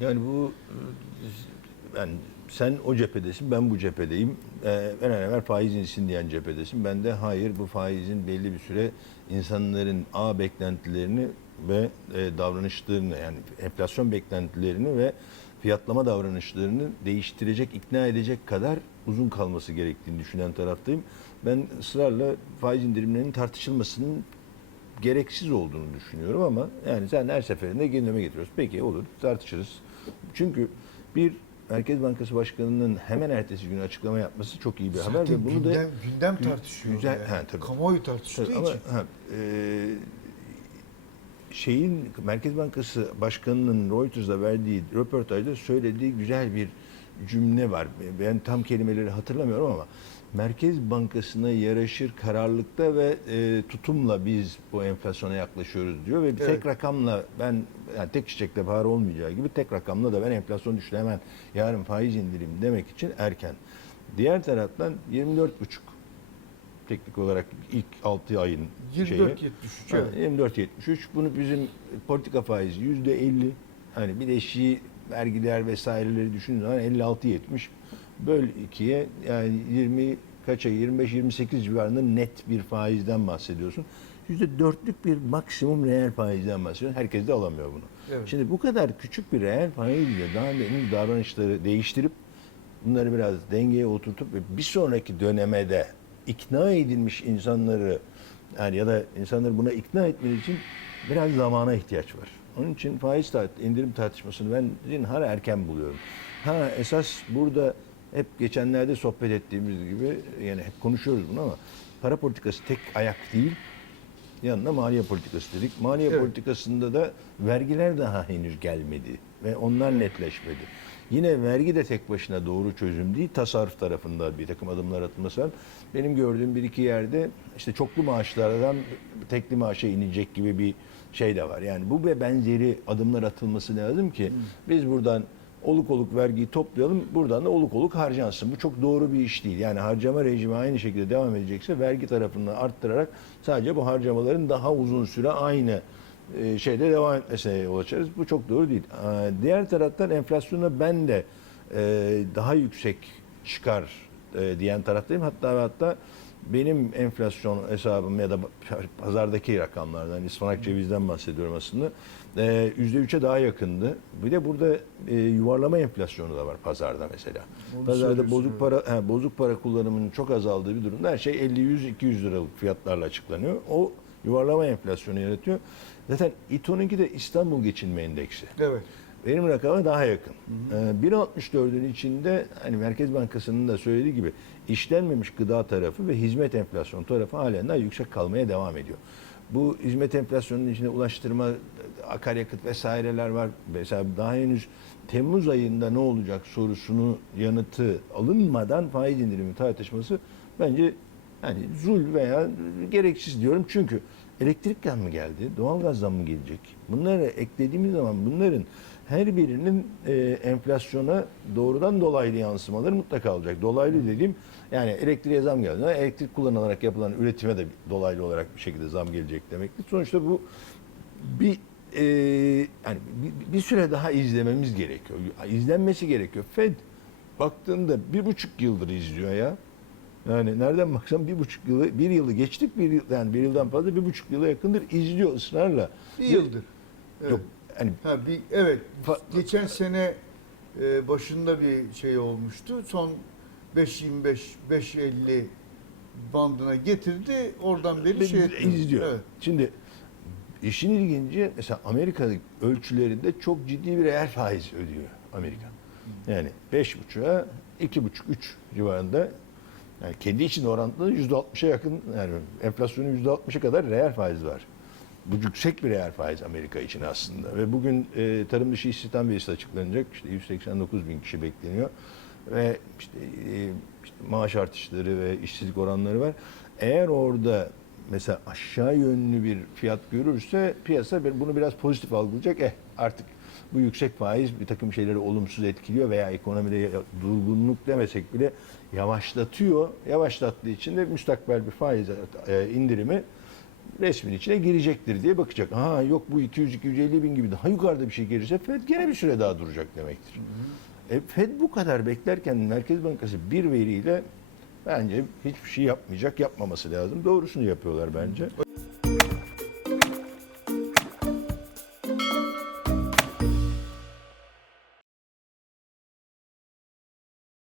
Yani bu ben sen o cephedesin, ben bu cephedeyim. Ee, en evvel faiz insin diyen cephedesin. Ben de hayır bu faizin belli bir süre insanların A beklentilerini ve e, davranışlarını yani enflasyon beklentilerini ve fiyatlama davranışlarını değiştirecek, ikna edecek kadar uzun kalması gerektiğini düşünen taraftayım. Ben ısrarla faiz indirimlerinin tartışılmasının gereksiz olduğunu düşünüyorum ama yani sen her seferinde gündeme getiriyorsun. Peki olur tartışırız. Çünkü bir Merkez Bankası Başkanı'nın hemen ertesi gün açıklama yapması çok iyi bir haber Zaten ve bunu da gündem, gündem Gü- tartışıyor. güzel- yani. ha, tabii. Kamuoyu tartıştığı Tabii ama için. ha, e, şeyin Merkez Bankası Başkanı'nın Reuters'a verdiği röportajda söylediği güzel bir cümle var. Ben tam kelimeleri hatırlamıyorum ama Merkez Bankası'na yaraşır kararlılıkta ve e, tutumla biz bu enflasyona yaklaşıyoruz diyor ve bir Evet. tek rakamla ben yani tek çiçekle bahar olmayacağı gibi tek rakamla da ben enflasyon düştü hemen yarın faiz indirim demek için erken. Diğer taraftan 24,5 teknik olarak ilk 6 ayın şeyi. 24.73 Ha, evet. 24.73 bunu bizim politika faizi yüzde 50 hani bir eşiği vergiler vesaireleri düşündüğün zaman 56-70 böl 2'ye yani 20 kaça 25-28 civarında net bir faizden bahsediyorsun. Yüzde dörtlük bir maksimum reel faizden bahsediyorsun. Herkes de alamıyor bunu. Evet. Şimdi bu kadar küçük bir reel faizle daha henüz davranışları değiştirip bunları biraz dengeye oturtup ve bir sonraki döneme de ikna edilmiş insanları yani ya da insanları buna ikna etmek için biraz zamana ihtiyaç var. Onun için faiz tart indirim tartışmasını ben zinhar erken buluyorum. Ha esas burada hep geçenlerde sohbet ettiğimiz gibi yani hep konuşuyoruz bunu ama para politikası tek ayak değil. Yanına maliye politikası dedik. Maliye Evet. politikasında da vergiler daha henüz gelmedi ve onlar netleşmedi. Yine vergi de tek başına doğru çözüm değil, tasarruf tarafında bir takım adımlar atılması var. Benim gördüğüm bir iki yerde işte çoklu maaşlardan tekli maaşa inecek gibi bir şey de var. Yani bu ve benzeri adımlar atılması lazım ki biz buradan oluk oluk vergiyi toplayalım, buradan da oluk oluk harcansın. Bu çok doğru bir iş değil. Yani harcama rejimi aynı şekilde devam edecekse vergi tarafını arttırarak sadece bu harcamaların daha uzun süre aynı e, şeyde devam etmesine yol açarız. Bu çok doğru değil. Aa, Diğer taraftan enflasyona ben de e, daha yüksek çıkar e, diyen taraftayım. Hatta hatta benim enflasyon hesabım ya da pazardaki rakamlardan, ıspanak cevizden bahsediyorum aslında. E, %3'e daha yakındı. Bir de burada e, yuvarlama enflasyonu da var pazarda mesela. Onu Pazarda bozuk para he, bozuk para kullanımının çok azaldığı bir durumda her şey 50 100 200 liralık fiyatlarla açıklanıyor. O yuvarlama enflasyonu yaratıyor. Zaten İTO'nunki de İstanbul Geçinme Endeksi. Evet. Benim rakama daha yakın. Ee, 1.64'ün içinde hani Merkez Bankası'nın da söylediği gibi işlenmemiş gıda tarafı ve hizmet enflasyonu tarafı halen daha yüksek kalmaya devam ediyor. Bu hizmet enflasyonunun içinde ulaştırma, akaryakıt vesaireler var. Mesela daha henüz Temmuz ayında ne olacak sorusunu yanıtı alınmadan faiz indirimi tartışması bence yani zul veya gereksiz diyorum. Çünkü elektrikten mi geldi, doğalgazdan mı gelecek? Bunları eklediğimiz zaman bunların her birinin e, enflasyona doğrudan dolaylı yansımaları mutlaka olacak. Dolaylı dediğim yani elektriğe zam geldi. Elektrik kullanılarak yapılan üretime de dolaylı olarak bir şekilde zam gelecek demektir. Sonuçta bu bir e, yani bir, bir süre daha izlememiz gerekiyor. İzlenmesi gerekiyor. Fed baktığında bir buçuk yıldır izliyor ya. Yani nereden baksan bir buçuk yılı, bir yılı geçtik bir yıl, yani bir yıldan fazla bir buçuk yıla yakındır izliyor ısrarla. Bir yıldır. Evet. Yok hani Ha, bir, evet. Geçen sene e, başında bir şey olmuştu. Son 5.25, 5.50 bandına getirdi. Oradan beri şey izliyor. Evet. Şimdi işin ilginci mesela Amerika'daki ölçülerinde çok ciddi bir reel faiz ödüyor Amerika. Yani beş buçuğa iki buçuk üç civarında yani kendi orantıda yüzde altmışa yakın yani enflasyonun yüzde altmışa kadar reel faiz var. Bu yüksek bir reel faiz Amerika için aslında. Ve bugün e, tarım dışı istihdam verisi açıklanacak. İşte 189 bin kişi bekleniyor. Ve işte, e, işte maaş artışları ve işsizlik oranları var. Eğer orada mesela aşağı yönlü bir fiyat görürse piyasa bunu biraz pozitif algılayacak. Eh artık bu yüksek faiz bir takım şeyleri olumsuz etkiliyor veya ekonomide durgunluk demesek bile yavaşlatıyor. Yavaşlattığı için de müstakbel bir faiz e, indirimi resmin içine girecektir diye bakacak. Ha yok bu 200-250 bin gibi daha yukarıda bir şey gelirse Fed gene bir süre daha duracak demektir. E, Fed bu kadar beklerken Merkez Bankası bir veriyle bence hiçbir şey yapmayacak, yapmaması lazım. Doğrusunu yapıyorlar bence.